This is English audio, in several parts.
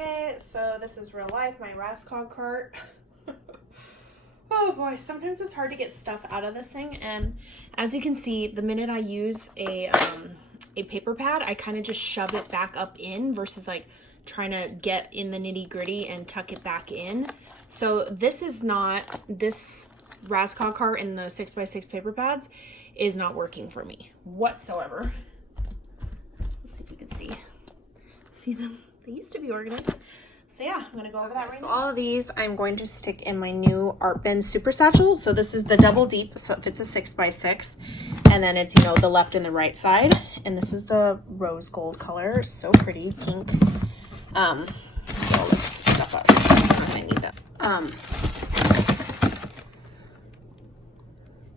Okay, so this is real life, my Rascog cart. Oh boy, sometimes it's hard to get stuff out of this thing, and as you can see, the minute I use a paper pad, I kind of just shove it back up in versus like trying to get in the nitty gritty and tuck it back in. So this Rascog cart in the 6x6 paper pads is not working for me whatsoever. Let's see if you can see them. They used to be organized. So yeah, I'm gonna go over that right now. All of these I'm going to stick in my new Artbin Super Satchel. So this is the double deep, so if it's a 6x6, and then it's, you know, the left and the right side. And this is the rose gold color, so pretty, pink. Get all this stuff up. I need that.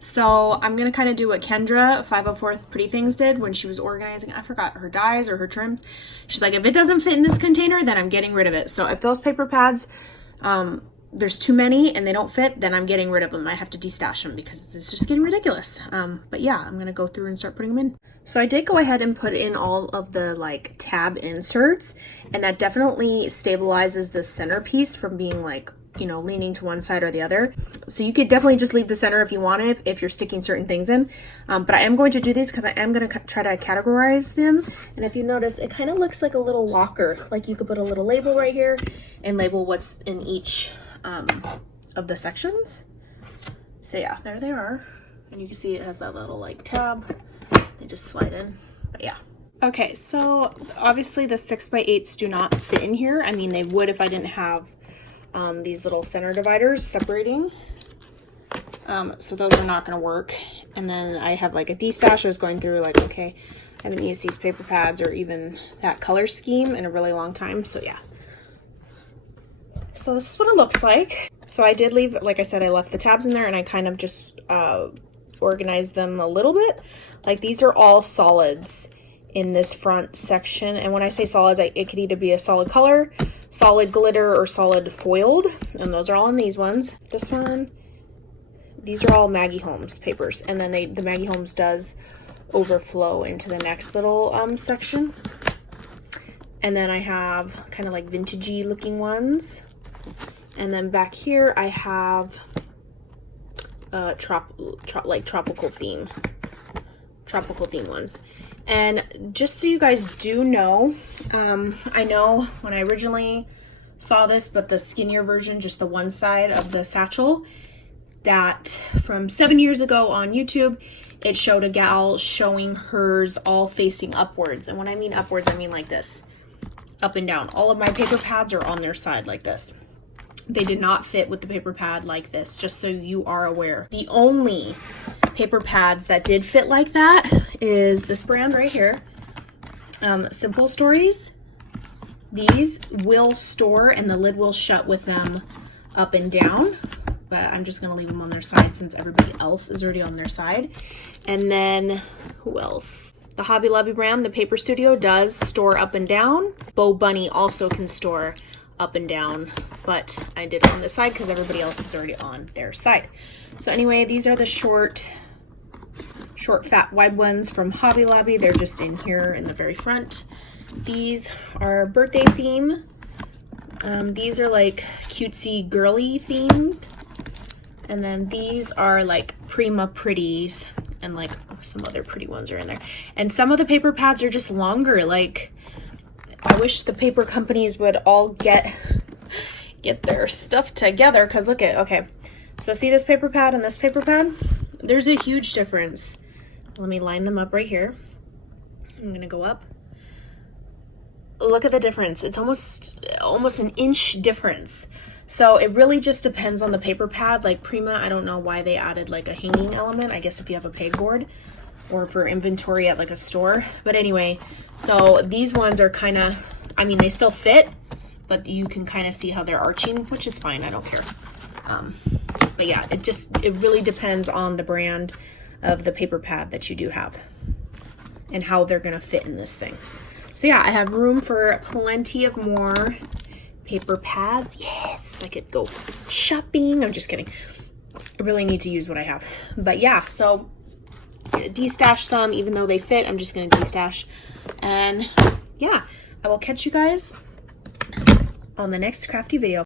So I'm gonna kind of do what Kendra 504 Pretty Things did when she was organizing, I forgot, her dies or her trims. She's like, if it doesn't fit in this container, then I'm getting rid of it. So if those paper pads, there's too many and they don't fit, then I'm getting rid of them. I have to destash them because it's just getting ridiculous. But yeah, I'm gonna go through and start putting them in. So I did go ahead and put in all of the like tab inserts, and that definitely stabilizes the centerpiece from being like, you know, leaning to one side or the other. So you could definitely just leave the center if you wanted, if you're sticking certain things in. But I am going to do these because I am going to try to categorize them. And if you notice, it kind of looks like a little locker. Like you could put a little label right here and label what's in each of the sections. So yeah, there they are. And you can see it has that little like tab. They just slide in, but yeah. Okay, so obviously the 6x8s do not fit in here. I mean, they would if I didn't have these little center dividers separating. So those are not going to work. And then I have like a destash. I was going through like, okay, I haven't used these paper pads or even that color scheme in a really long time. So yeah. So this is what it looks like. So I did leave, like I said, I left the tabs in there and I kind of just organized them a little bit. Like these are all solids in this front section. And when I say solids, it could either be a solid color, solid glitter, or solid foiled, and those are all in these ones. This one, these are all Maggie Holmes papers, and then the Maggie Holmes does overflow into the next little section. And then I have kind of like vintagey looking ones, and then back here I have like tropical theme ones. And just so you guys do know, I know when I originally saw this, but the skinnier version, just the one side of the satchel, that from 7 years ago on YouTube, it showed a gal showing hers all facing upwards. And when I mean upwards, I mean like this, up and down. All of my paper pads are on their side like this. They did not fit with the paper pad like this, just so you are aware. The only paper pads that did fit like that is this brand right here, Simple Stories. These will store and the lid will shut with them up and down, but I'm just gonna leave them on their side since everybody else is already on their side. And then who else? The Hobby Lobby brand, the Paper Studio, does store up and down. Bo Bunny also can store up and down, but I did it on this side because everybody else is already on their side. So anyway, these are the short fat wide ones from Hobby Lobby. They're just in here in the very front. These are birthday theme. These are like cutesy girly themed, and then these are like Prima Pretties, and like some other pretty ones are in there. And some of the paper pads are just longer. Like I wish the paper companies would all get their stuff together, because look at, okay, so see this paper pad and this paper pad? There's a huge difference. Let me line them up right here. I'm gonna go up. Look at the difference. It's almost an inch difference. So it really just depends on the paper pad. Like Prima, I don't know why they added like a hanging element. I guess if you have a pegboard or for inventory at like a store. But anyway, so these ones are kind of, I mean, they still fit, but you can kind of see how they're arching, which is fine. I don't care. But yeah, it really depends on the brand of the paper pad that you do have and how they're going to fit in this thing. So yeah, I have room for plenty of more paper pads. Yes, I could go shopping. I'm just kidding. I really need to use what I have. But yeah, so destash some, even though they fit, I'm just going to destash. And yeah, I will catch you guys on the next crafty video.